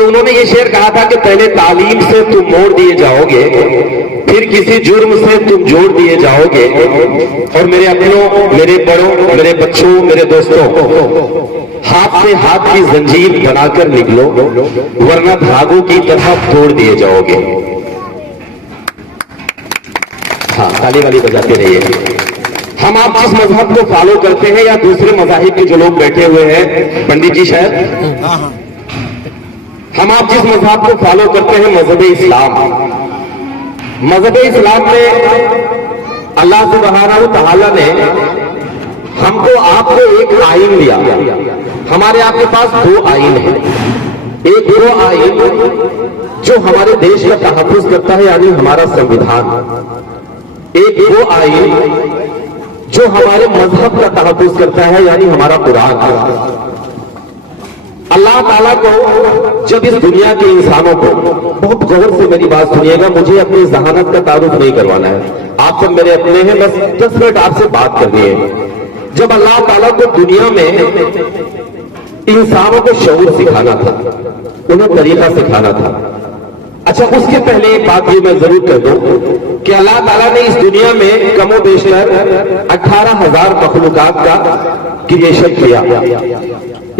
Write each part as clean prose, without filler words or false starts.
कि उन्होंने ये शेर कहा था कि पहले तालीम से तुम मोड़ दिए जाओगे, फिर किसी जुर्म से तुम जोड़ दिए जाओगे, और मेरे अपनों, मेरे बड़ों, मेरे बच्चों, मेरे दोस्तों, हाथ से हाथ की जंजीर बनाकर निकलो, वरना धागों की तरह तोड़ दिए जाओगे। हाँ, ताली वाली बजाते रहिए। हम आप जिस मजहब को फॉलो करते हैं या दूसरे मजाहिब के जो लोग बैठे हुए हैं, पंडित जी शायद, हम आप जिस मजहब को फॉलो करते हैं मजहब इस्लाम, मजहब इस्लाम में अल्लाह सुब्हानहू तआला ने हमको आपको एक आइन दिया। हमारे आपके पास दो आइन है। एक वो आइन जो हमारे देश का तहफ्फुज करता है, यानी हमारा संविधान। एक वो आइन जो हमारे मजहब का तहफ्फुज करता है, यानी हमारा कुरान। अल्लाह ताला को जब इस दुनिया के इंसानों को, बहुत गौर से मेरी बात सुनिएगा, मुझे अपनी जहानत का तारुफ नहीं करवाना है, आप सब मेरे अपने हैं, बस 10 मिनट आपसे बात करनी है। जब अल्लाह ताला को दुनिया में इंसानों को शऊर सिखाना था, उन्हें तरीका सिखाना था। अच्छा, उसके पहले एक बात ये मैं जरूर कह दूं कि अल्लाह ताला ने इस दुनिया में कमो बेशतर 18,000 मखलूकात का क्रिएशन किया,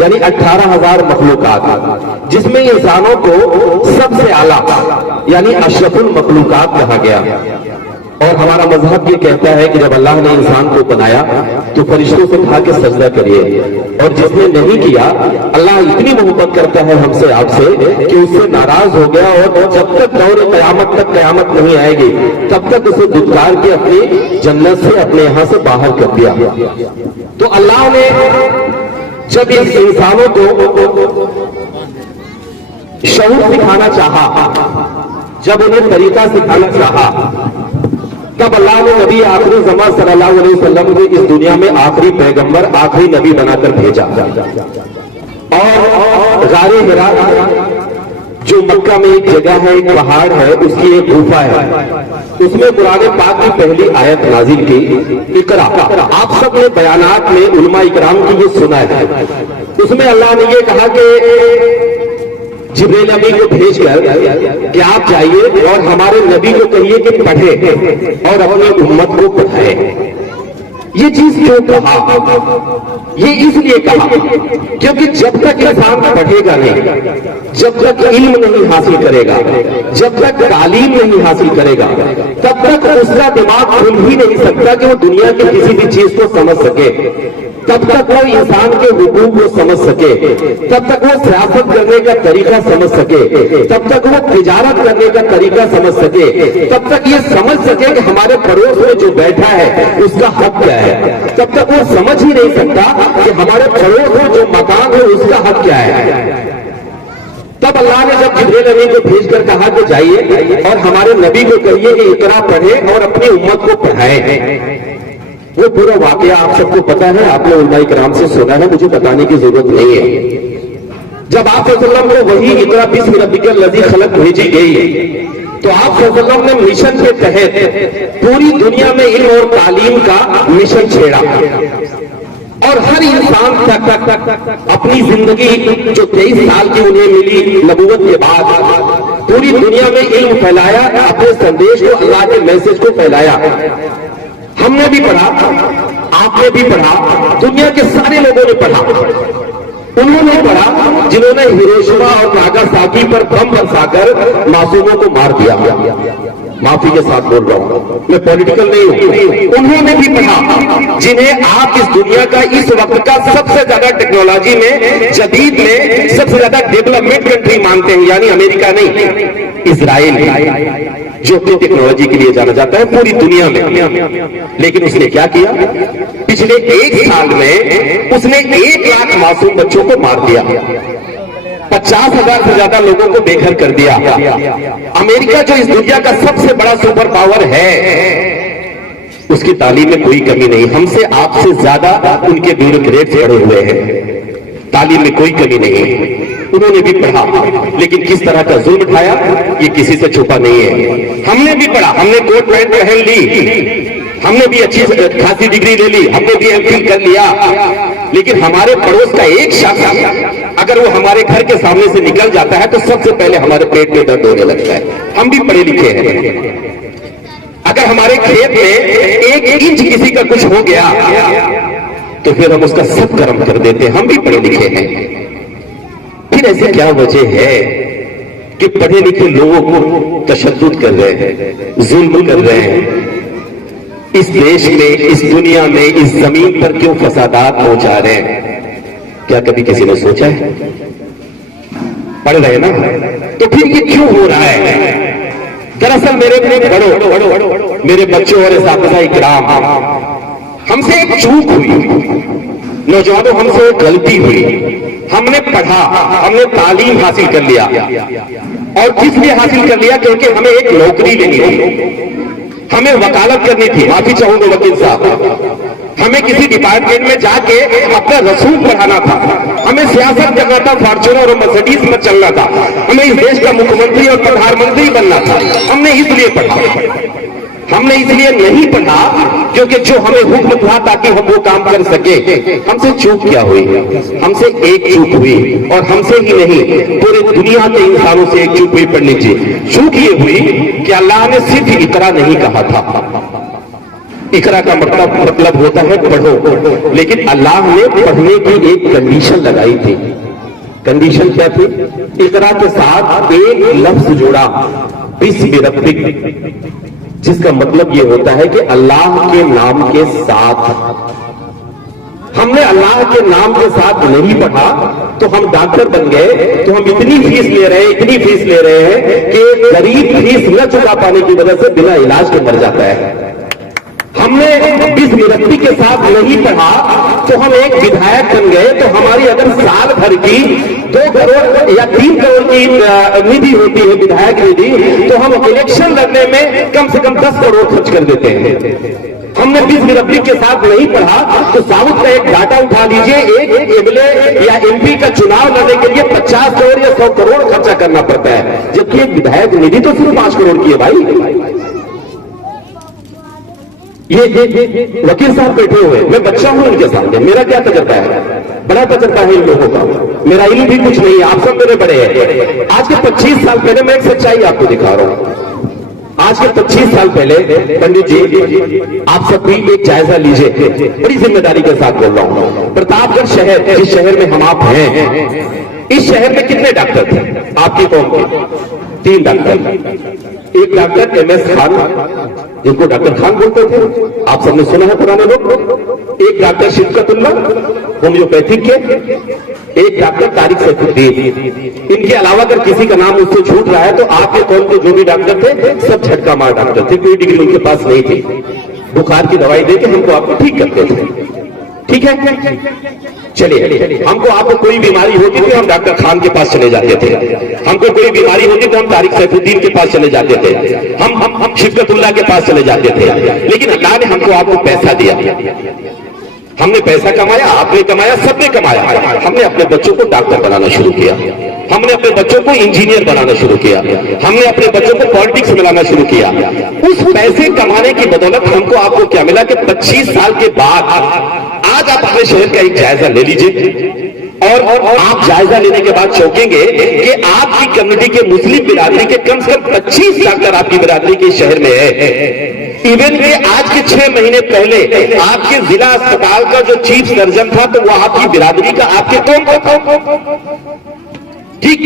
यानी 18,000 मखलूकात, जिसमें इंसानों को सबसे आला यानी अशरफुल मखलूकात कहा गया। और हमारा मजहब ये कहता है कि जब अल्लाह ने इंसान को बनाया तो फरिश्तों से कहा कि सजदा करिए, और जिसने नहीं किया, अल्लाह इतनी मोहब्बत करता है हमसे, आपसे, कि उससे नाराज हो गया, और जब तक दौर कयामत तक कयामत नहीं आएगी तब तक उसे दुत्कार के अपनी जन्नत से, अपने यहां से बाहर कर दिया। तो अल्लाह ने जब इस इंसानों को शऊर सिखाना चाहा, जब उन्हें तरीका सिखाना चाहा, तब अल्लाह ने नबी आखिरी ज़मा सल्लल्लाहु अलैहि वसल्लम को इस दुनिया में आखिरी पैगंबर, आखिरी नबी बनाकर भेजा। और गारे हिरा, जो मक्का में एक जगह है, एक पहाड़ है, उसकी एक गुफा है, उसमें कुरान पाक की पहली आयत नाजिल की, इकरा। आप सब ने बयानात में उलमा इकराम की ये सुना है। उसमें अल्लाह ने ये कहा कि जिब्रील नबी को भेजकर कि आप जाइए और हमारे नबी को कहिए कि पढ़े और अपनी उम्मत को पढ़ाए। ये चीज क्यों कहा? ये इसलिए कहा क्योंकि जब तक इंसान पढ़ेगा नहीं, जब तक इल्म नहीं हासिल करेगा, जब तक तालीम नहीं हासिल करेगा, तब तक उसका दिमाग खुल ही नहीं सकता कि वो दुनिया की किसी भी चीज को समझ सके। तब तक वो इंसान के हुकूक को समझ सके, तब तक वो सियासत करने का तरीका समझ सके, तब तक वो तिजारत करने का तरीका समझ सके, तब तक ये समझ सके कि हमारे पड़ोस में जो बैठा है उसका हक क्या है। तब तक वो समझ ही नहीं सकता कि हमारे पड़ोस में जो मकान है उसका हक क्या है। तब अल्लाह ने जब जिब्रील नबी को भेजकर कहा कि जाइए और हमारे नबी को कहिए कि इकरा पढ़े और अपनी उम्मत को पढ़ाए, वो पूरा वाकया आप सबको पता है, आपने उलमाए किराम से सुना है, मुझे बताने की जरूरत नहीं है। जब आप सल्लल्लाहु अलैहि वसल्लम को वही इकरा बिस्मि रब्बिकल लज़ी खलक भेजी गई, तो आप सल्लल्लाहु अलैहि वसल्लम ने मिशन के तहत पूरी दुनिया में इल्म और तालीम का मिशन छेड़ा, और हर इंसान तक अपनी जिंदगी जो 23 साल की उन्हें मिली नबूवत के बाद, पूरी दुनिया में इल्म फैलाया, अपने संदेश को, अल्लाह के मैसेज को फैलाया। हमने भी पढ़ा, आपने भी पढ़ा, दुनिया के सारे लोगों ने पढ़ा। उन्होंने पढ़ा जिन्होंने हिरोशिमा और नागासाकी पर बम बरसाकर मासूमों को मार दिया। माफी के साथ बोल रहा हूं, मैं पॉलिटिकल नहीं हूं। उन्होंने भी पढ़ा जिन्हें आप इस दुनिया का, इस वक्त का सबसे ज्यादा टेक्नोलॉजी में, जदीद में सबसे ज्यादा डेवलपमेंट कंट्री मानते हैं, यानी अमेरिका नहीं, इजराइल, जो अपनी टेक्नोलॉजी के लिए जाना जाता है पूरी दुनिया में। लेकिन उसने क्या किया? पिछले 1 साल में उसने 1 लाख मासूम बच्चों को मार दिया, 50,000 से ज्यादा लोगों को बेघर कर दिया। अमेरिका जो इस दुनिया का सबसे बड़ा सुपर पावर है, उसकी तालीम में कोई कमी नहीं। हमसे आपसे ज्यादा उनके ब्यूरोक्रेट्स बढ़े हुए हैं, तालीम में कोई कमी नहीं। उन्होंने भी पढ़ा, लेकिन किस तरह का जुल्म उठाया ये किसी से छुपा नहीं है। हमने भी पढ़ा, हमने कोट पैंट पहन ली, हमने भी अच्छी खासी डिग्री ले ली, हमने भी एमफिल कर लिया, लेकिन हमारे पड़ोस का एक शख्स अगर वो हमारे घर के सामने से निकल जाता है तो सबसे पहले हमारे पेट में दर्द होने लगता है। हम भी पढ़े लिखे हैं। अगर हमारे खेत में 1 इंच किसी का कुछ हो गया तो फिर हम उसका सब कर्म कर देते हैं। हम भी पढ़े लिखे हैं। फिर ऐसी क्या वजह है कि पढ़े लिखे लोगों को तशद्दुद कर रहे हैं, जुल्म कर रहे हैं? इस देश में, इस दुनिया में, इस जमीन पर क्यों फसादात पहुंचा रहे हैं? क्या कभी किसी ने सोचा है? पढ़ रहे ना, तो फिर ये क्यों हो रहा है? दरअसल मेरे बच्चों और इस्लाम इकराम, हमसे एक चूक हुई, नौजवानों हमसे एक गलती हुई। हमने पढ़ा, हमने तालीम हासिल कर लिया, और किस लिए हासिल कर लिया? क्योंकि हमें एक नौकरी लेनी थी, हमें वकालत करनी थी। माफी चाहूंगा वकील साहब, हमें किसी डिपार्टमेंट में जाके अपना रसूख बढ़ाना था, हमें सियासत करना था, फॉर्च्यूनर और मर्सिडीज में चलना था, हमें इस देश का मुख्यमंत्री और प्रधानमंत्री बनना था। हमने इसलिए पढ़ा। हमने इसलिए नहीं पढ़ा क्योंकि जो हमें हुक्म था ताकि हम वो काम कर सके। हमसे चूक क्या हुई? हमसे एक चूक हुई, और हमसे ही नहीं पूरे दुनिया के इंसानों से एक चूक हुई। पढ़ लीजिए, चूक ये हुई कि अल्लाह ने सिर्फ इकरा नहीं कहा था। इकरा का मतलब होता है पढ़ो, लेकिन अल्लाह ने पढ़ने की एक कंडीशन लगाई थी। कंडीशन क्या थी? इकरा के साथ एक लफ्ज जोड़ा, बिस्मि रब्बिक, जिसका मतलब यह होता है कि अल्लाह के नाम के साथ। हमने अल्लाह के नाम के साथ नहीं पढ़ा तो हम डॉक्टर बन गए, तो हम इतनी फीस ले रहे हैं, इतनी फीस ले रहे हैं कि गरीब फीस न चुका पाने की वजह से बिना इलाज के मर जाता है। हमने बिस्मि रब्बी के साथ नहीं पढ़ा तो हम एक विधायक बन गए, तो हमारी अगर साल भर की 2 करोड़ या 3 करोड़ की निधि होती है, विधायक निधि, तो हम इलेक्शन लड़ने में कम से कम 10 करोड़ खर्च कर देते हैं। हमने बिस्मि रब्बी के साथ नहीं पढ़ा तो साउथ का एक डाटा उठा लीजिए, एक एमएलए या एमपी का चुनाव लड़ने के लिए 50 करोड़ या 100 करोड़ खर्चा करना पड़ता है, जबकि एक विधायक निधि तो सिर्फ 5 करोड़ की है भाई। ये वकील साहब बैठे हुए, मैं बच्चा हूं उनके सामने, मेरा क्या तजर्बा है? बड़ा तजर्बा है इन लोगों का, मेरा इल्म भी कुछ नहीं है, आप सब मेरे बड़े हैं। आज के 25 साल पहले मैं एक सच्चाई आपको दिखा रहा हूं। आज के 25 साल पहले, पंडित जी आप सब भी एक जायजा लीजिए, बड़ी जिम्मेदारी के साथ बोल रहा हूं। प्रतापगढ़ शहर, जिस शहर में हम आप हैं, इस शहर में कितने डॉक्टर थे आपकी कौम के? 3 डॉक्टर। एक डॉक्टर एमएस खान, जिनको डॉक्टर खान बोलते थे, आप सबने सुना है पुराने लोग। एक डॉक्टर शिफकतुल्लाह होम्योपैथिक के, एक डॉक्टर तारिक सैफुद्दीन। इनके अलावा अगर किसी का नाम उससे छूट रहा है तो आपके कौन के जो भी डॉक्टर थे सब झटका मार डॉक्टर थे, कोई डिग्री उनके पास नहीं थी। बुखार की दवाई देके हमको आपको ठीक करते थे। ठीक है, चलिए, हमको आपको कोई बीमारी होती थी हम डॉक्टर खान के पास चले जाते थे, हमको कोई बीमारी होती तो हम तारिक सैफुद्दीन के पास चले जाते थे, हम शिफकतुल्लाह के पास चले जाते थे। लेकिन अल्लाह ने हमको आपको पैसा दिया, हमने पैसा कमाया, आपने कमाया, सबने कमाया। हमने अपने बच्चों को डॉक्टर बनाना शुरू किया, हमने अपने बच्चों को इंजीनियर बनाना शुरू किया, हमने अपने बच्चों को पॉलिटिक्स में लाना शुरू किया। उस पैसे कमाने की बदौलत हमको आपको क्या मिला कि 25 साल के बाद आज आप अपने शहर का एक जायजा ले लीजिए, और आप जायजा लेने के बाद चौंकेंगे कि आपकी कम्युनिटी के मुस्लिम बिरादरी के कम से कम 25 डॉक्टर आपकी बिरादरी के शहर में है। इवन के आज के 6 महीने पहले आपके जिला अस्पताल का जो चीफ सर्जन था तो वो आपकी बिरादरी का, आपके कौन था? ठीक।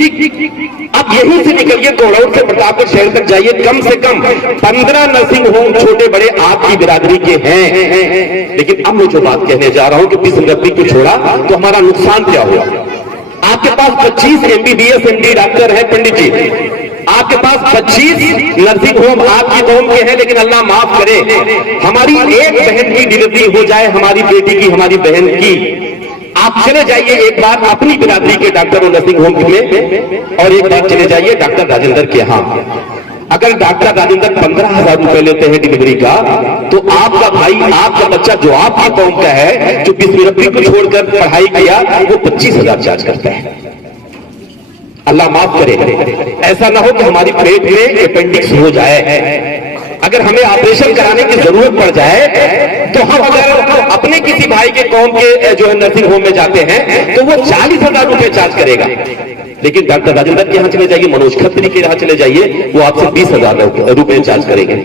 अब यहीं से निकलिए, कोड़ौर से प्रतापगढ़ शहर तक जाइए, कम से कम 15 नर्सिंग होम छोटे बड़े आपकी बिरादरी के हैं। लेकिन अब मैं जो बात कहने जा रहा हूं कि बिस्मि रब्बी को छोड़ा तो हमारा नुकसान क्या हुआ? आपके पास 25 MBBS MD डॉक्टर है पंडित जी, आपके पास 25 नर्सिंग होम आपकी कौम के हैं, लेकिन अल्लाह माफ करे हमारी एक बहन की डिलीवरी हो जाए, हमारी बेटी की, हमारी बहन की, आप चले जाइए एक बार अपनी बिरादरी के डॉक्टर और नर्सिंग होम में, और एक बार चले जाइए डॉक्टर राजेंद्र के यहाँ। अगर डॉक्टर राजेंद्र 15,000 रुपए लेते हैं डिलीवरी का, तो आपका भाई, आपका बच्चा जो आपकी कौम का है, जो बिस्मि रब्बी को छोड़कर पढ़ाई किया, वो 25,000 चार्ज करता है। अल्लाह माफ करे, ऐसा ना हो कि हमारी पेट में अपेंडिक्स हो जाए। अगर हमें ऑपरेशन कराने की जरूरत पड़ जाए तो हम अगर अपने किसी भाई के कौम के जो है नर्सिंग होम में जाते हैं तो वो 40,000 रुपए चार्ज करेगा, लेकिन डॉक्टर राजेंद्र के यहां चले जाइए, मनोज खत्री के यहां चले जाइए, वो आपसे 20,000 रुपए चार्ज करेंगे।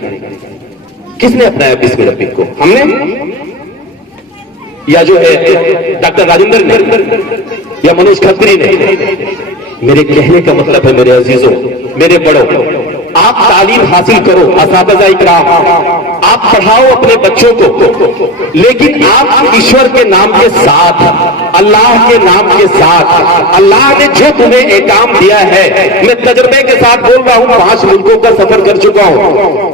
किसने अपनाया बिस्मिल रफीक को? हमने या जो है डॉक्टर राजेंद्र ने या मनोज खत्री ने? मेरे कहने का मतलब है मेरे अजीजों, मेरे बड़ों, आप तालीम हासिल करो, असातिज़ा इकराम, आप पढ़ाओ अपने बच्चों को, लेकिन आप ईश्वर के नाम के साथ, अल्लाह के नाम के साथ, अल्लाह ने जो तुम्हें एकाम दिया है, मैं तजर्बे के साथ बोल रहा हूं, 5 मुल्कों का सफर कर चुका हूं,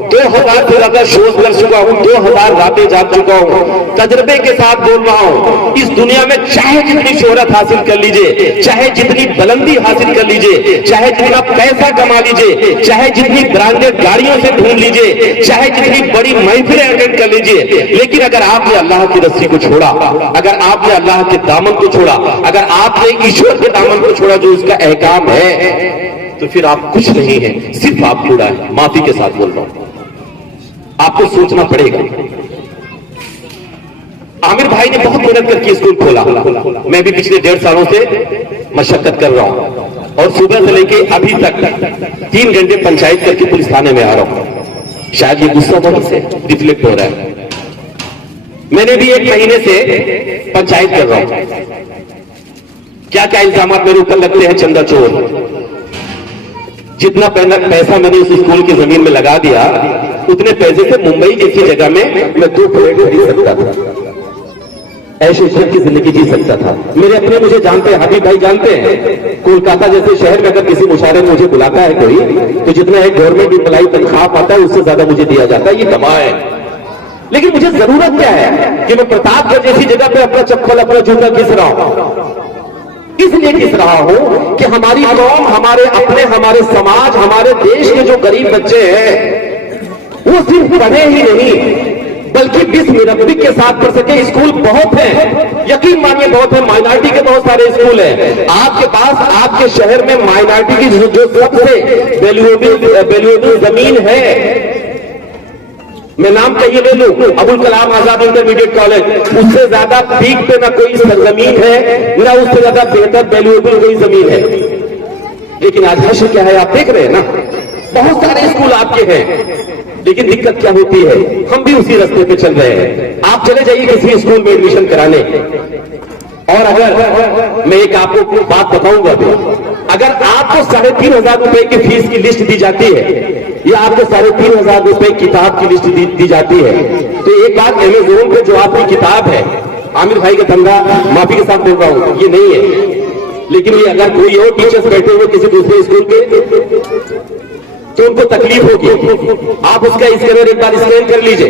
2000 से ज्यादा शोज कर चुका हूं, 2000 रातें जाग चुका हूं, तजर्बे के साथ बोल रहा हूं, इस दुनिया में चाहे जितनी शोहरत हासिल कर लीजिए, चाहे जितनी बुलंदी हासिल कर लीजिए, चाहे जितना पैसा कमा लीजिए, चाहे जितनी ब्रांडेड गाड़ियों से ढूंढ लीजिए, चाहे जितनी बड़ी महफिलें अटेंड कर लीजिए, लेकिन अगर आपने अल्लाह की रस्सी को छोड़ा, अगर आपने अल्लाह के दामन को छोड़ा, अगर आपने ईश्वर के दामन को छोड़ा जो उसका अहकाम है, तो फिर आप कुछ नहीं है, सिर्फ आप कूड़ा है। माफी के साथ बोल रहा हूं, आपको सोचना पड़ेगा। आमिर भाई ने बहुत मेहनत करके स्कूल खोला, मैं भी पिछले 1.5 सालों से मशक्कत कर रहा हूं और सुबह से लेके अभी तक 3 घंटे पंचायत करके पुलिस थाने में आ रहा हूं। शायद ये गुस्सा वहीं से रिफ्लेक्ट हो रहा है। मैंने भी 1 महीने से पंचायत कर रहा हूं। क्या क्या इल्जाम मेरे ऊपर लगते हैं? चंदा चोर। जितना पैसा मैंने उस स्कूल की जमीन में लगा दिया, उतने पैसे से मुंबई जैसी जगह में मैं 2 फ्लैट खरीद सकता था, ऐसे शहर की जिंदगी जी सकता था। मेरे अपने मुझे जानते हैं, हबीब भाई जानते हैं, कोलकाता जैसे शहर में अगर किसी मुशारे में मुझे बुलाता है कोई, तो जितना एक गवर्नमेंट एम्प्लॉई तनख्वाह पाता है उससे ज्यादा मुझे दिया जाता है, ये कमा है। लेकिन मुझे जरूरत क्या है कि मैं प्रतापगढ़ जैसी जगह पे अपना चप्पल, अपना जूता घिस रहा हूं? इसलिए घिस रहा हूं कि हमारी कौम, हमारे अपने, हमारे समाज, हमारे देश के जो गरीब बच्चे हैं वो सिर्फ पढ़े ही नहीं बल्कि बिस्म रब्बिक के साथ पढ़ सके। स्कूल बहुत है, यकीन मानिए बहुत है, माइनॉरिटी के बहुत सारे स्कूल हैं। आपके पास, आपके शहर में माइनॉरिटी की जो सबसे वैल्यूएबल जमीन है, मैं नाम कहिए ले लूं, अबुल कलाम आजाद इंटरमीडिएट कॉलेज, उससे ज्यादा पीक पे ना कोई जमीन है, ना उससे ज्यादा बेहतर वैल्यूएबल कोई जमीन है। लेकिन आज हश्र क्या है, आप देख रहे हैं ना, बहुत सारे स्कूल आपके हैं, लेकिन दिक्कत क्या होती है, हम भी उसी रास्ते पे चल रहे हैं। आप चले जाइए किसी स्कूल में एडमिशन कराने, और अगर मैं एक आपको बात बताऊंगा भी, अगर आपको 3,500 रुपए की फीस की लिस्ट दी जाती है या आपको 3,500 रुपए किताब की लिस्ट दी जाती है, तो एक बात अमेज़न पे जो आपकी किताब है, आमिर भाई का धंधा, माफी के साथ बोल रहा हूं, ये नहीं है, लेकिन ये अगर कोई और टीचर्स बैठे हुए किसी दूसरे स्कूल के तो उनको तकलीफ होगी। आप उसका स्कैनर एक बार स्कैन कर लीजिए,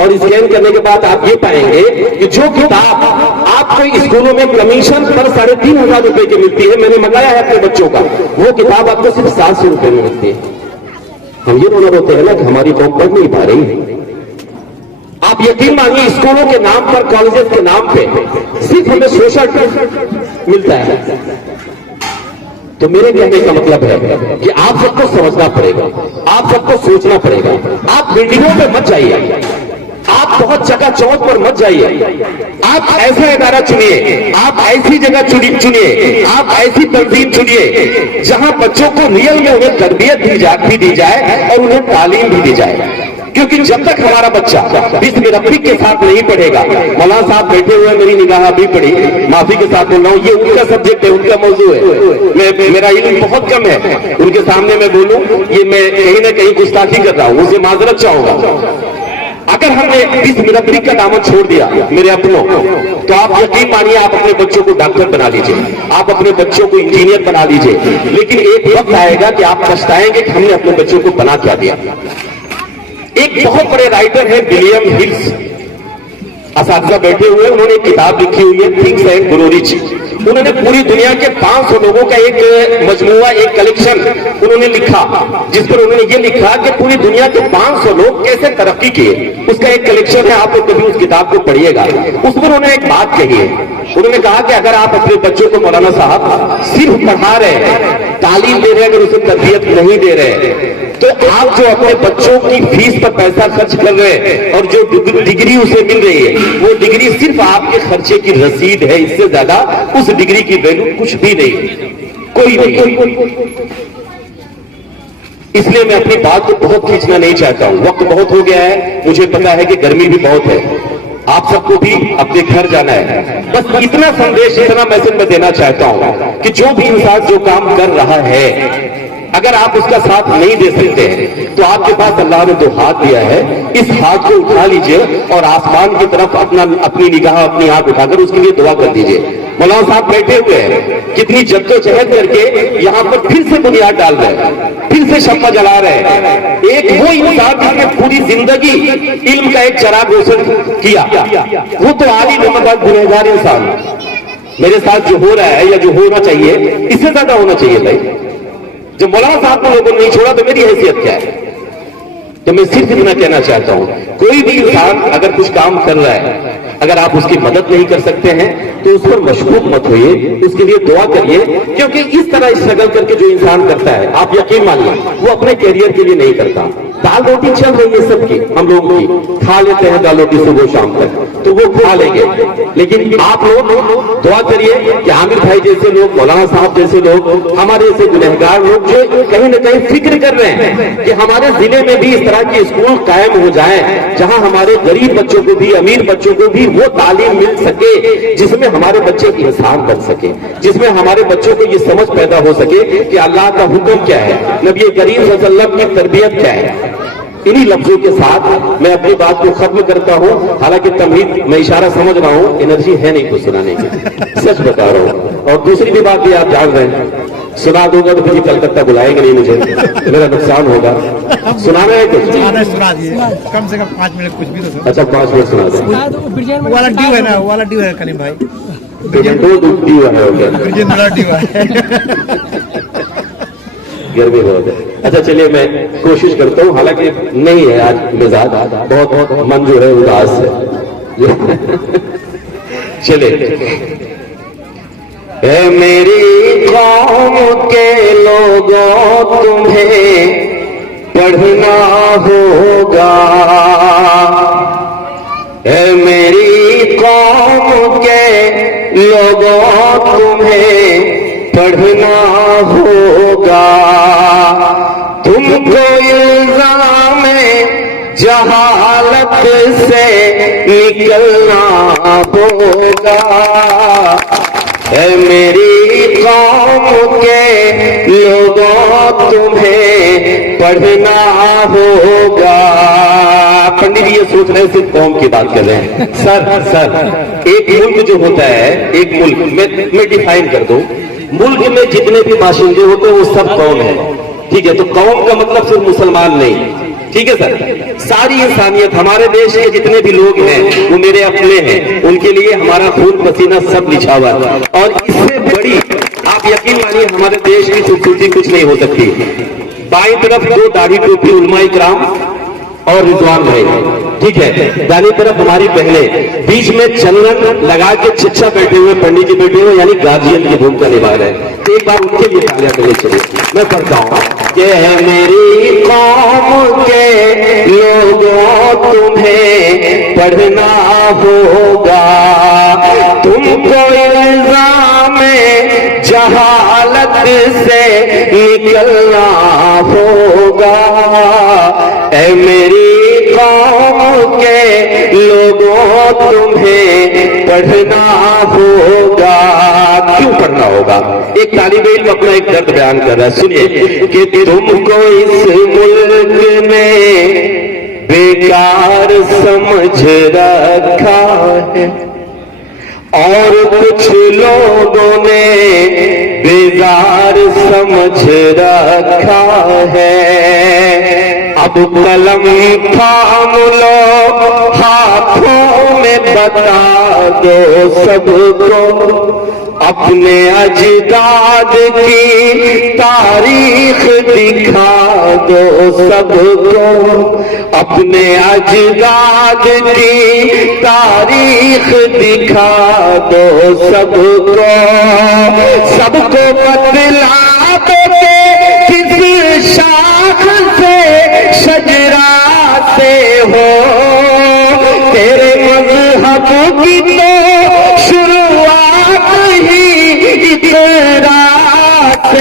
और स्कैन करने के बाद आप ये पाएंगे कि जो किताब आपको स्कूलों में कमीशन पर 3,500 रुपए की मिलती है, मैंने मंगाया है अपने बच्चों का, वो किताब आपको सिर्फ 700 रुपए में मिलती है। हम ये रोना रोते हैं ना कि हमारी कौम पढ़ नहीं पा रही है। आप यकीन मानिए, स्कूलों के नाम पर, कॉलेजेस के नाम पे सिर्फ हमें सोशल मिलता है। तो मेरे कहने का मतलब है कि आप सबको समझना पड़ेगा, आप सबको सोचना पड़ेगा। आप बिल्डिंगों पे मत जाइए, आप बहुत चकाचौंध पर मत जाइए, आप ऐसा इदारा चुनिए, आप ऐसी जगह चुनिए, आप ऐसी तंजीम चुनिए जहां बच्चों को रियल में उन्हें तरबियत भी दी जाए और उन्हें तालीम भी दी जाए। क्योंकि जब तक हमारा बच्चा बिस्म रब्बिक के साथ नहीं पढ़ेगा, मौलाना साहब बैठे हुए, मेरी निगाह अभी पड़ी, माफी के साथ बोल रहा हूं, ये उनका सब्जेक्ट है, उनका मौजू है, मेरा इल्म बहुत कम है, उनके सामने मैं बोलूं ये मैं कहीं ना कहीं गुस्ताखी कर रहा हूं, उसे माजरत चाहूंगा। अगर हमने बिस्म रब्बिक का दामन छोड़ दिया मेरे अपनों, तो आप यकीन मानिए आप अपने बच्चों को डॉक्टर बना लीजिए, आप अपने बच्चों को इंजीनियर बना लीजिए, लेकिन एक वक्त आएगा कि आप पछताएंगे कि हमने अपने बच्चों को बना क्या दिया। एक बहुत बड़े राइटर है विलियम हिल्स, असातिज़ा बैठे हुए, उन्होंने एक किताब लिखी हुई है थिंक्स एंड ग्रो रिच। उन्होंने पूरी दुनिया के 500 लोगों का एक मजमूआ, एक कलेक्शन उन्होंने लिखा, जिस पर उन्होंने ये लिखा कि पूरी दुनिया के 500 लोग कैसे तरक्की किए, उसका एक कलेक्शन है। आप लोग कभी उस किताब को पढ़िएगा। उसमें उन्होंने एक बात कही है, उन्होंने कहा कि अगर आप अपने बच्चों को मौलाना साहब सिर्फ पढ़ा रहे हैं, तालीम दे रहे हैं, अगर उसे तरबियत नहीं दे रहे हैं, तो आप जो अपने बच्चों की फीस पर पैसा खर्च कर रहे हैं और जो डिग्री उसे मिल रही है, वो डिग्री सिर्फ आपके खर्चे की रसीद है, इससे ज्यादा उस डिग्री की वैल्यू कुछ भी नहीं, कोई नहीं। इसलिए मैं अपनी बात को बहुत खींचना नहीं चाहता हूं, वक्त बहुत हो गया है, मुझे पता है कि गर्मी भी बहुत है, आप सबको भी अपने घर जाना है। बस इतना संदेश, इतना मैसेज मैं देना चाहता हूं कि जो भी इंसान जो काम कर रहा है, अगर आप उसका साथ नहीं दे सकते हैं तो आपके पास अल्लाह ने 2 हाथ दिया है, इस हाथ को उठा लीजिए और आसमान की तरफ अपनी निगाह, अपनी आंख उठाकर उसके लिए दुआ कर दीजिए। मौलाना साहब बैठे हुए हैं, कितनी जद्दोजहद करके यहां पर फिर से बुनियाद डाल रहे हैं, फिर से शम्मा जला रहे हैं। एक वो इंसान जिसने पूरी जिंदगी इल्म का एक चिराग रोशन किया, वो तो आलिम है मगर गुनहगार इंसान। मेरे साथ जो हो रहा है या जो होना चाहिए, इससे ज्यादा होना चाहिए भाई। जब मौलाना साहब को लोगों ने नहीं छोड़ा तो मेरी हैसियत क्या है? तो मैं सिर्फ इतना कहना चाहता हूं, कोई भी इंसान अगर कुछ काम कर रहा है, अगर आप उसकी मदद नहीं कर सकते हैं तो उस पर मशकूक मत होइए, उसके लिए दुआ करिए, क्योंकि इस तरह स्ट्रगल करके जो इंसान करता है, आप यकीन मानिए वो अपने कैरियर के लिए नहीं करता। दाल रोटी चल रही है सबकी, हम लोगों की खा लेते हैं दाल रोटी सुबह शाम तक, तो वो खा लेंगे, लेकिन आप लोग दुआ करिए कि आमिर भाई जैसे लोग, मौलाना साहब जैसे लोग, हमारे जैसे गुनहगार लोग जो कहीं ना कहीं फिक्र कर रहे हैं कि हमारे जिले में भी इस तरह के स्कूल कायम हो जाए जहां हमारे गरीब बच्चों को भी, अमीर बच्चों को भी वो तालीम मिल सके जिसमें हमारे बच्चे इंसान बन सके, जिसमें हमारे बच्चों को ये समझ पैदा हो सके कि अल्लाह का हुक्म क्या है, नबी करीम सल्लल्लाहु अलैहि वसल्लम की तरबियत क्या है। इन्हीं लफ्जों के साथ मैं अपनी बात को खत्म करता हूं। हालांकि तमहीद मैं इशारा समझ रहा हूं, एनर्जी है नहीं कुछ सुनाने की, सच बता रहा हूं। और दूसरी भी बात भी आप जान रहे हैं, सुना दूंगा तो फिर कलकत्ता बुलाएंगे नहीं मुझे, मेरा नुकसान होगा। सुनाना है कुछ? सुना दिए, कम से कम 5 मिनट कुछ भी तो। अच्छा 5 मिनट सुना दें। वाला ड्यू है ना, वाला ड्यू है कलीम भाई, 2 ड्यू है हो गया, ड्यू है। गर्मी बहुत है। अच्छा चलिए मैं कोशिश करता हूँ, हालांकि नहीं है आज मिजाज, बहुत मन जो है उदास है। चलिए। ऐ मेरी कौम के लोगों तुम्हें पढ़ना होगा, ऐ मेरी कौम के लोगों तुम्हें पढ़ना होगा, तुमको इल्जाम जहालत से निकलना होगा, है मेरी कौम के लोगों तुम्हें पढ़ना होगा। पंडित जी ये सोच रहे हैं सिर्फ कौम की बात कर रहे हैं। सर एक मुल्क जो होता है, एक मुल्क मैं डिफाइन कर दूं, मुल्क में जितने भी बाशिंदे होते हैं वो सब कौम है, ठीक है? तो कौम का मतलब सिर्फ मुसलमान नहीं, ठीक है सर? सारी इंसानियत, हमारे देश के जितने भी लोग हैं वो मेरे अपने हैं, उनके लिए हमारा खून पसीना सब लिखा हुआ है। और इससे बड़ी आप यकीन मानिए हमारे देश की खूबसूरती कुछ नहीं हो सकती। बाईं तरफ 2 दाढ़ी टोपी उलमा इकराम और रिजवान भाई, ठीक है? दानी तरफ हमारी बहनें, बीच में चंदन लगा के छिच्छा बैठे हुए पंडित जी बैठे हुए, यानी गार्जियन की भूमिका निभा रहे हैं। तो एक बार उनके लिए तालियां करनी चाहिए। मैं पढ़ता हूं कि मेरी कौम के लोगों तुम्हें पढ़ना होगा, तुमको इल्जाम जहालत से निकलना होगा, ऐ मेरी कौम के लोगों तुम्हें पढ़ना होगा। क्यों पढ़ना होगा? एक तालिबे इल्म अपना एक दर्द बयान कर रहा है, सुनिए कि तुमको इस मुल्क में बेकार समझ रखा है और कुछ लोगों ने बेजार समझ रखा है। अब कलम थाम लो हाथों में, बता दो सबको अपने अजदाद की तारीख दिखा दो सबको, अपने अजदाद की तारीख दिखा दो सबको, सबको बतला दो कि किस शाख से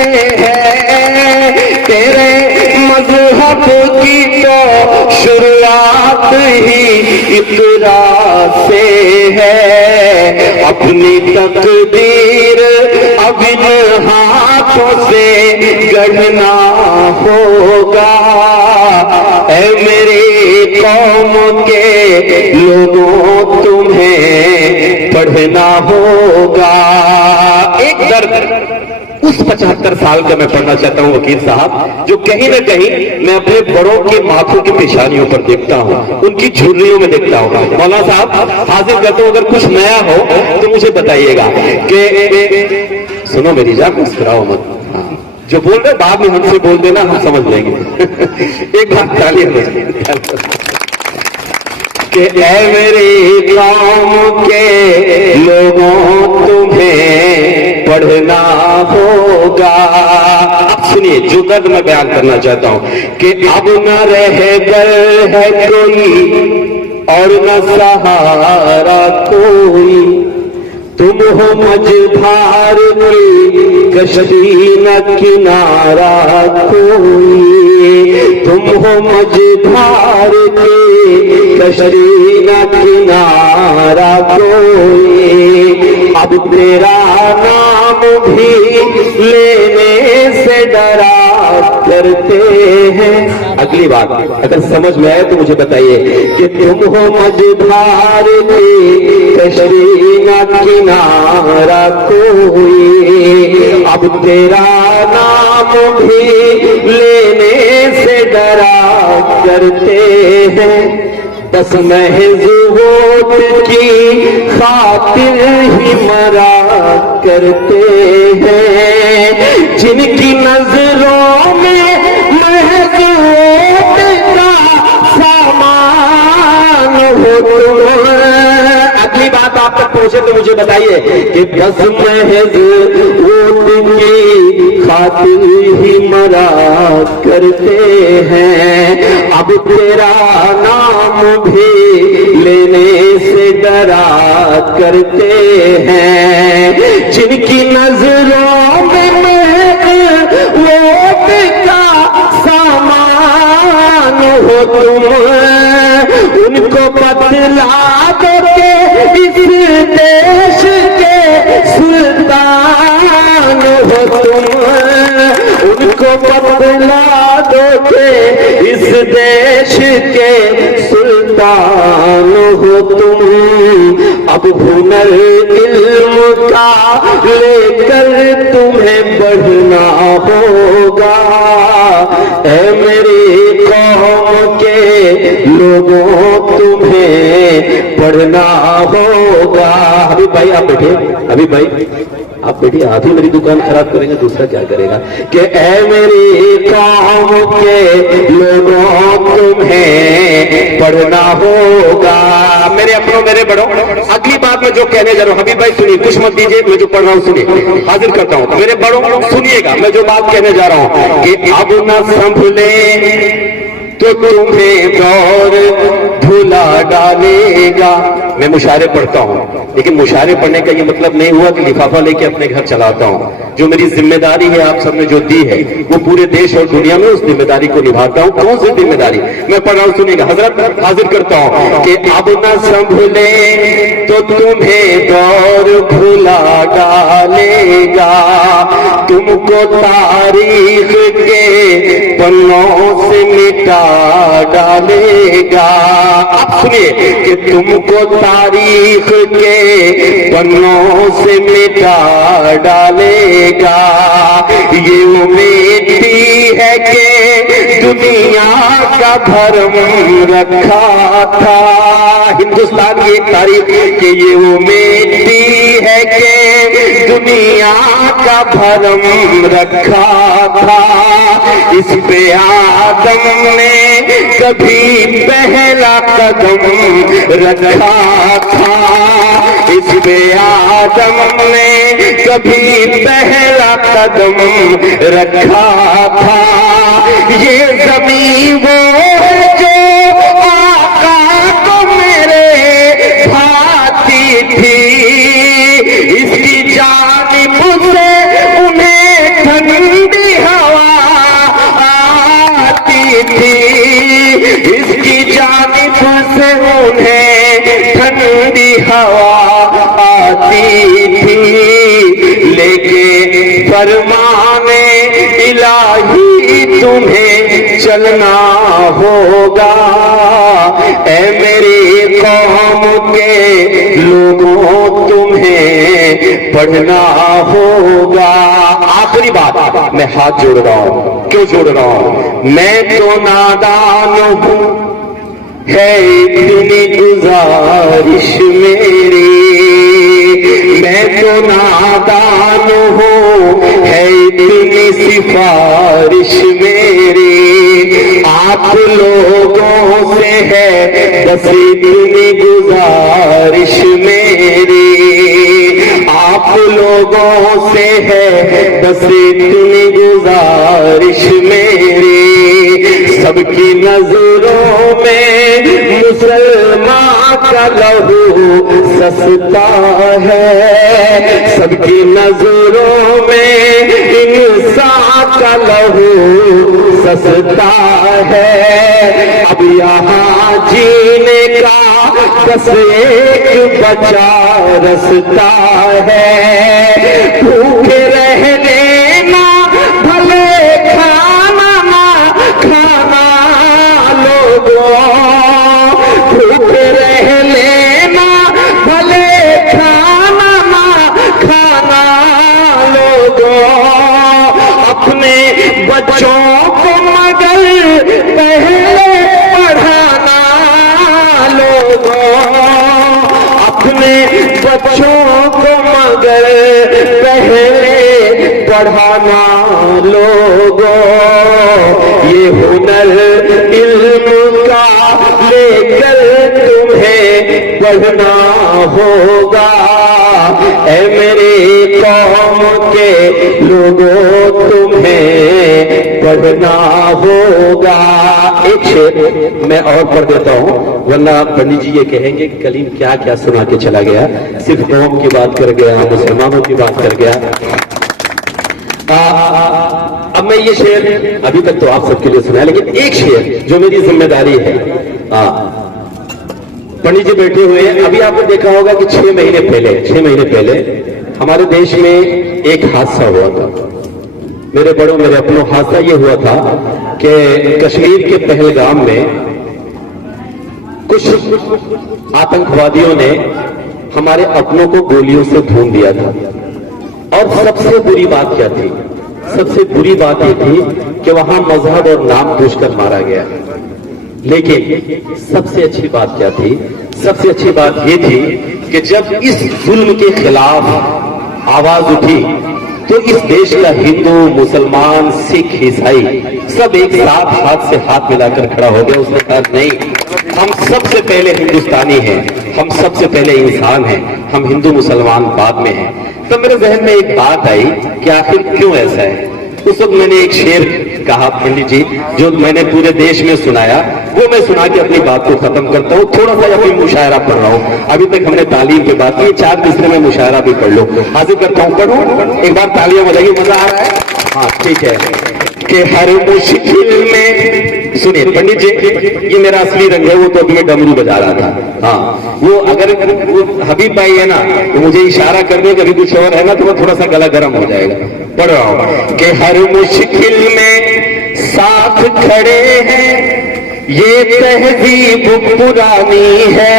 से है, तेरे मजहब की तो शुरुआत ही इकरा से है। अपनी तकदीर अब इन हाथों से गढ़ना होगा। ऐ मेरी कौम के लोगों तुम्हें पढ़ना होगा। एक दर्द उस 75 साल का मैं पढ़ना चाहता हूं वकील साहब, जो कहीं ना कहीं मैं अपने बड़ों के माथों की पेशानियों पर देखता हूं, उनकी झुर्रियों में देखता हूं। मौलाना साहब हाजिर करता हूं, अगर कुछ नया हो तो मुझे बताइएगा कि सुनो मेरी जान, मुस्कुराओ मत। हाँ, जो बोल रहे बाद में हमसे बोल देना, हम समझ लेंगे। एक बात ताली कि ऐ मेरी कौम के लोगों तुम्हें पढ़ना होगा। अब सुनिए जो दर्द मैं बयान करना चाहता हूं कि अब न रह गए है कोई और न सहारा कोई, तुम हो मझधार की कश्ती न किनारा कोई, तुम हो मझधार की कश्ती न किनारा कोई। अब तेरा नाम भी लेने से डरा करते हैं। अगली बात अगर समझ में आए तो मुझे बताइए कि तुम हो मझधार की कश्ती न किनारा कोई, अब तेरा नाम भी लेने से डरा करते हैं। बस महज वोट की खातिर ही मरा करते हैं। जिनकी नजरों में महज वोट का सामान हो तुम। अगली बात आप तक पहुंचे तो मुझे बताइए कि बस महज वोट की खातिर ही मरा करते हैं। अब तेरा नाम भी लेने से डरा करते हैं। जिनकी नजरों में महज वोट का सामान हो तुम, उनको बतला दो के इस देश के सुल्तान हो तुम, उनको बतला दो के इस देश के सुल्तान हो तुम। अब हुनर इल्म का लेकर तुम्हें बढ़ना होगा। ऐ मेरी कौम के लोगों तुम्हें पढ़ना होगा। अभी भाई आप बैठिए, अभी भाई आप बैठिए, आप ही मेरी दुकान खराब करेंगे, दूसरा क्या करेगा। कि ऐ मेरी कौम के लोगों तुम्हें पढ़ना होगा। मेरे अपनों मेरे बड़ों, अगली बात मैं जो कहने जा रहा हूं, अभी भाई सुनिए, कुछ मत दीजिए, मैं जो पढ़ रहा हूं सुनिए, हाजिर करता हूं। मेरे बड़ों सुनिएगा, मैं जो बात कहने जा रहा हूं कि अब न संभले तो तुम्हें दौर भुला डालेगा। मैं मुशायरे पढ़ता हूं, लेकिन मुशायरे पढ़ने का ये मतलब नहीं हुआ कि लिफाफा लेके अपने घर चलाता हूं। जो मेरी जिम्मेदारी है आप सबने जो दी है, वो पूरे देश और दुनिया में उस जिम्मेदारी को निभाता हूं। कौन सी जिम्मेदारी मैं पढ़ रहा हूं सुनिएगा। हजरत हाजिर करता हूं कि अब न संभले तो तुम्हें दौर भुला डालेगा, तुमको तारीख के पन्नों से मिटा डालेगा। अब सुनिए कि तुमको तारीख के पन्नों से मिटा डालेगा। ये उम्मीद है कि दुनिया का भरम रखा था। हिंदुस्तान की एक तारीख कि ये उम्मीद है कि दुनिया का भरम रखा था। इस पे आदम ने कभी पहला कदम रखा था। इस पे आदम ने कभी पहला कदम रखा था। ये जमीन वो है जो आका को मेरे भाती थी, इसकी जानिब से उन्हें ठंडी फरमाने इलाही तुम्हें चलना होगा। ऐ मेरी कौम के लोगों तुम्हें पढ़ना होगा। आखिरी बात, मैं हाथ जोड़ रहा हूं। क्यों जोड़ रहा हूं? मैं तो नादान हूं, है इतनी गुजारिश मेरी। मैं तो नादान हूं, है इतनी सिफारिश मेरी। आप लोगों से है बस इतनी गुजारिश मेरी। आप लोगों से है बस इतनी गुजारिश मेरी। सबकी नजरों में मुसलमान का लहू सस्ता है। सबकी नजरों में इंसान का लहू सस्ता है। अब यहाँ जीने का बस एक बचा रास्ता है। भूखे रहने ना भले खाना ना खाना लोगों। भूखे रह लेना भले खाना ना खाना लोगों। अपने बच्चों को मगर पहले पढ़ाना लोगों। अपने बच्चों को मगर पहले पढ़ाना लोगों। ये हुनर इल्म का लेकर तुम्हें पढ़ना होगा। ऐ मेरी कौम के लोगों तुम्हें पढ़ना होगा। एक शेर मैं और पढ़ देता हूं, वरना पंडित जी ये कहेंगे कि कलीम क्या क्या सुना के चला गया। सिर्फ कौम की बात कर गया, मुसलमानों की बात कर गया। अब मैं ये शेर अभी तक तो आप सबके लिए सुनाया, लेकिन एक शेर जो मेरी जिम्मेदारी है। पंडित जी बैठे हुए हैं। अभी आपने देखा होगा कि 6 महीने पहले हमारे देश में एक हादसा हुआ था। मेरे बड़ों मेरे अपनों, हादसा ये हुआ था कि कश्मीर के पहलगाम में कुछ आतंकवादियों ने हमारे अपनों को गोलियों से भून दिया था। और सबसे बुरी बात क्या थी? सबसे बुरी बात यह थी कि वहां मजहब और नाम पूछकर मारा गया। लेकिन सबसे अच्छी बात क्या थी? सबसे अच्छी बात यह थी कि जब इस जुल्म के खिलाफ आवाज उठी तो इस देश का हिंदू, मुसलमान, सिख, ईसाई सब एक साथ हाथ से हाथ मिलाकर खड़ा हो गया। उसने कहा नहीं, हम सबसे पहले हिंदुस्तानी हैं, हम सबसे पहले इंसान हैं, हम हिंदू मुसलमान बाद में हैं। तो मेरे जहन में एक बात आई कि आखिर क्यों ऐसा है। उस वक्त मैंने एक शेर कहा पंडित जी, जो मैंने पूरे देश में सुनाया, वो मैं सुना के अपनी बात को खत्म करता हूँ। थोड़ा सा अभी मुशायरा पढ़ रहा हूँ। अभी तक हमने तालीम की बात की, 4 तीसरे में मुशायरा भी पढ़ लो। हाजिर करता हूँ, पढ़ो एक बार, तालियां बजाइए, मजा आ रहा है? हाँ ठीक है। कि हर मुश्किल में, सुनिए पंडित जी, ये मेरा असली रंग है। वो तो अभी डमरू बजा रहा था। हाँ, वो अगर वो हबीब भाई है ना, तो मुझे इशारा कर दे कभी कुछ और है ना, तो वो थोड़ा सा गला गर्म हो जाएगा। पढ़ रहा हूं कि हर मुश्किल में साथ खड़े हैं, ये तहजीब पुरानी है,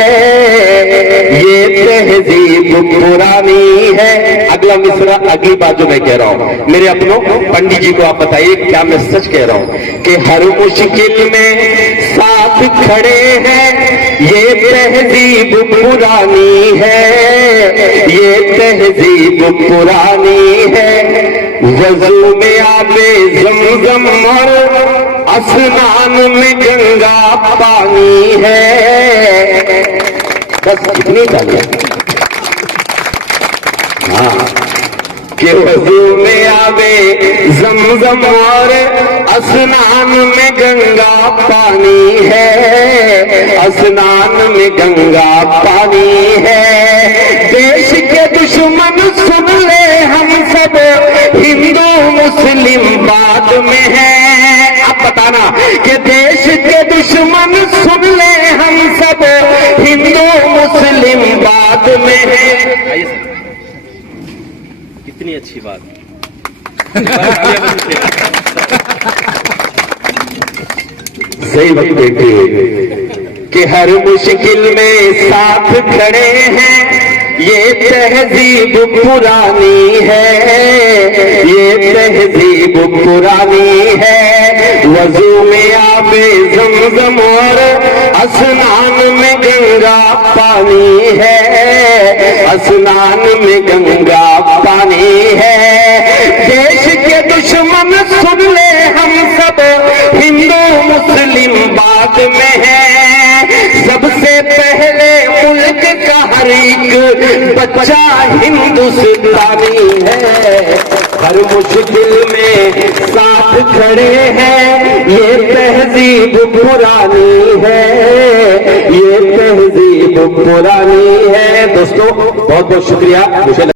ये तहजीब पुरानी है। अगला मिसरा, अगली बात जो मैं कह रहा हूं, मेरे अपनों पंडित जी को आप बताइए क्या मैं सच कह रहा हूं कि हर मुश्किल में साथ खड़े हैं, ये तहजीब पुरानी है, ये तहजीब पुरानी है। वजू में आबे ज़मज़म और स्नान में गंगा पानी है। बस इतनी तालियां। हाँ, कि वजू में आवे ज़मज़म और स्नान में गंगा पानी है, स्नान में गंगा पानी है। देश के दुश्मन सुन ले, हम सब हिंदू मुस्लिम बाद में है। आप बताना कि देश के दुश्मन सुन ले, हम सब हिंदू मुस्लिम बाद में है। कितनी अच्छी बात। सही वक्त देखिए कि हर मुश्किल में साथ खड़े हैं, ये तहजीब पुरानी है, ये तहजीब पुरानी है। वजू में आबे ज़मज़म और स्नान में गंगा पानी है, स्नान में गंगा पानी है। देश के दुश्मन सुन ले हम सब, हिंदू मुस्लिम बाद में है। सबसे पहले मुल्क का हर एक बच्चा हिंदुस्तानी है। हर मुश्किल में साथ खड़े हैं, ये तहजीब पुरानी है, ये तहजीब पुरानी है। दोस्तों बहुत बहुत शुक्रिया। मुझे